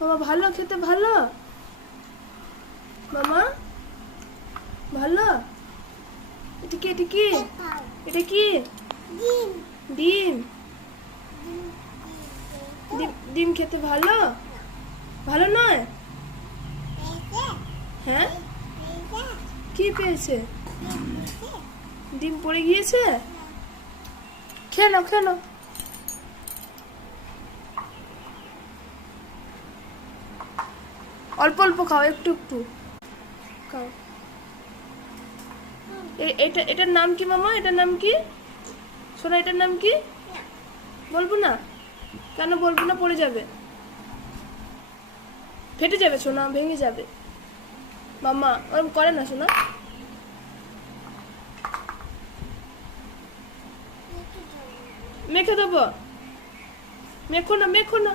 মামা ভালো খেতে ভালো? মামা ভালো? এটা কি এটা কি এটা কি? ডিম। ডিম ডিম খেতে ভালো? ভালো নয়? হ্যাঁ কি পেয়েছে? ডিম পড়ে গিয়েছে? খেয়ে নাও খেয়ে নাও। অল্প অল্প খাও, একটু একটু খাও। এটার নাম কি মামা? এটার নাম কি সোনা? এটার নাম কি? বলবো না? কেন বলবো না? পড়ে যাবে, ফেটে যাবে সোনা, ভেঙে যাবে। মামা ওরকম করে না সোনা। মেখে দেবো? মেখো না মেখো না।